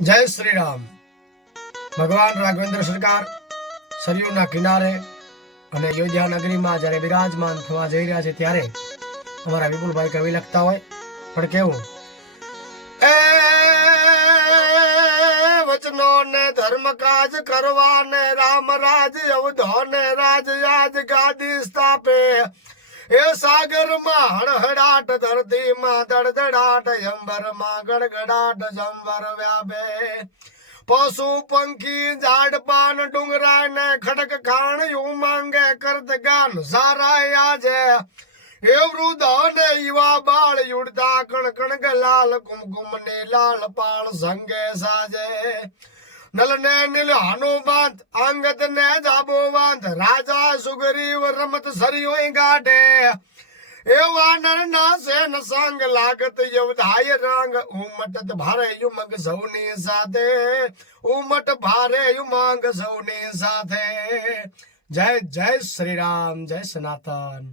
जय श्री राम। भगवान राघवेंद्र सरकार सरयूना किनारे અને અયોધ્યા નગરીમાં જ્યારે બિરાજમાન થવા જઈ રહ્યા છે ત્યારે અમારા વિપુલભાઈ કવિ લખતા હોય પણ કેવું એ વચનો ને ધર્મ કાજ કરવા ને રામ રાજ અવધો ને રાજ યાદ ગાદી સ્થાપે એ સાગર માં હળહડાટ ધરતી માં દડદડાટ અંબર માં ગડગડાટ જંબર વ્યાપે पशु पंखी झाड़ पान डूंगरा ने खड़क खान उमंगे करत गान सारा आजे हे वृद्ध ने युवा बाल युड़ता कण कण लाल कुमकुम ने लाल पाल संगे साजे नल ने नील हनु बांध अंगद ने जाबो बांध राजा सुग्रीव रमत सरियो गाढ़े वानर ना से न संग लागत यवधाय रंग उमट भारे युमंग सौनी साथे उमट भारे युमंग सौनी साथे। जय जय श्री राम, जय सनातन।